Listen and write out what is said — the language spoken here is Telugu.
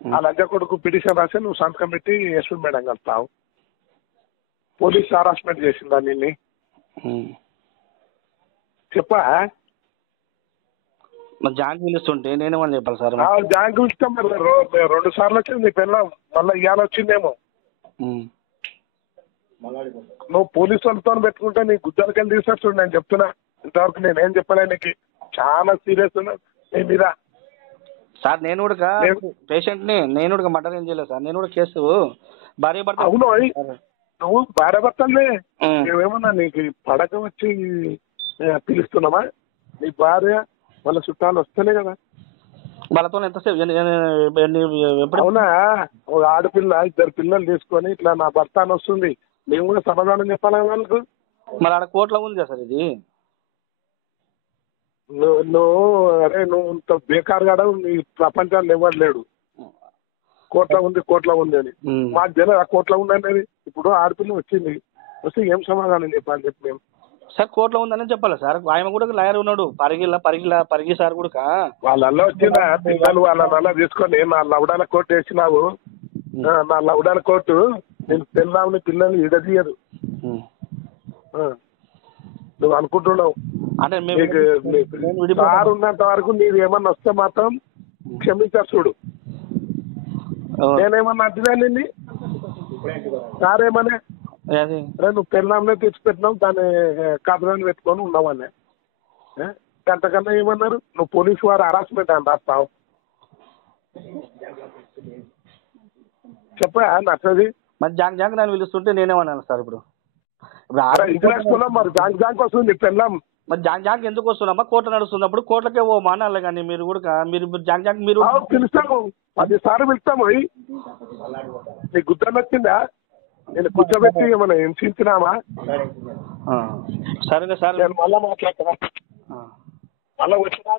ఆ లంచ కొడుకు పిటిషన్ రాసి నువ్వు సంతకం పెట్టి ఎస్పీ మేడం కలుపుతావు. పోలీస్ హరాస్మెంట్ చేసిందా నిన్ను? చెప్పా జాంక్ పిలుస్తుంటే నేనేమని చెప్పాలి సార్? జాంక్ ఇష్టం 2 సార్లు వచ్చింది నీ పిల్ల, మళ్ళీ ఇవాళ వచ్చిందేమో. నువ్వు పోలీసు వాళ్ళతో పెట్టుకుంటే నీ గుద్దలకెళ్ళి తీసేస్తుండే నేను చెప్తున్నా. ఇంతవరకు నేనేం చెప్పలే నీకు, చాలా సీరియస్ ఉన్నా నీ మీద సార్. నేను కూడా పేషెంట్ ని, నేను కూడా మర్డర్ ఏం చేయలేదు సార్. నేను కూడా కేసు భార్య భర్త. అవును, నువ్వు భార్య భర్తలే. నువ్వేమన్నా నీకు పడక వచ్చి పిలుస్తున్నావా? నీ భార్య వాళ్ళ చుట్టాలు వస్తేనే కదా. వాళ్ళతో ఎంతసేపు? అవునా, ఒక ఆడపిల్ల 2 పిల్లలు తీసుకొని ఇట్లా నా భర్త అని వస్తుంది, మేము కూడా సమాధానం చెప్పాలి వాళ్ళకు. మరి ఆడ కోర్టులో ఉంది కదా సార్ ఇది. నువ్వు ఇంత బేకారుగా నీ ప్రపంచాన్ని ఎవరు లేడు. కోట్ల ఉంది అని మాకు తెలియదు. ఆ కోట్ల ఉంది అనేది. ఇప్పుడు ఆడపిల్ల వచ్చింది, వస్తే ఏం సమాధానం చెప్పాలి చెప్పి మేము సార్? కోర్టులో ఉందని చెప్పాలి సార్. ఆయన కూడా లాయర్ ఉన్నాడు, పరిగి సార్ కూడా. వాళ్ళల్లో వచ్చిందా పిల్లలు? వాళ్ళ తీసుకొని నా లవడాల కోర్టు వేసినావు. నా లవడాల కోర్టు నేను పిల్లల్ని పిల్లలు ఇడదీయదు. నువ్వు అనుకుంటున్నావు సార్ ఉన్నంత వరకు నీది ఏమన్నా వస్తే మాత్రం క్షమించారు చూడు. నేనేమన్నా అంటున్నా నిన్ను? సార్ ఏమనే నువ్వు పిల్లల్ని తెచ్చిపెట్టినావు, దాన్ని కథలని పెట్టుకొని ఉన్నావని అంతకన్నా ఏమన్నారు? నువ్వు పోలీసు వారు హరాస్మెంట్ అని రాస్తావు. చెప్పా నచ్చది. మరి జాంక్ నన్ను పిలుస్తుంటే నేనేమన్నాను సార్? ఇప్పుడు మరి జాంక్ వస్తుంది పెళ్ళం. మరి జాంక్ ఎందుకు వస్తున్నామా? కోర్టు నడుస్తున్నప్పుడు కోర్టులకే ఓ మానాలి. కానీ మీరు కూడా మీరు జాంక్ మీరు పిలుస్తాము, 10 సార్లు పిలుస్తాము. నీ గుర్తు వచ్చిందా? నేను కూర్చోబెట్టి ఏమన్నా హింసించినామా? సరేనా సార్, నేను మళ్ళా మాట్లాడతా. మళ్ళా వచ్చినా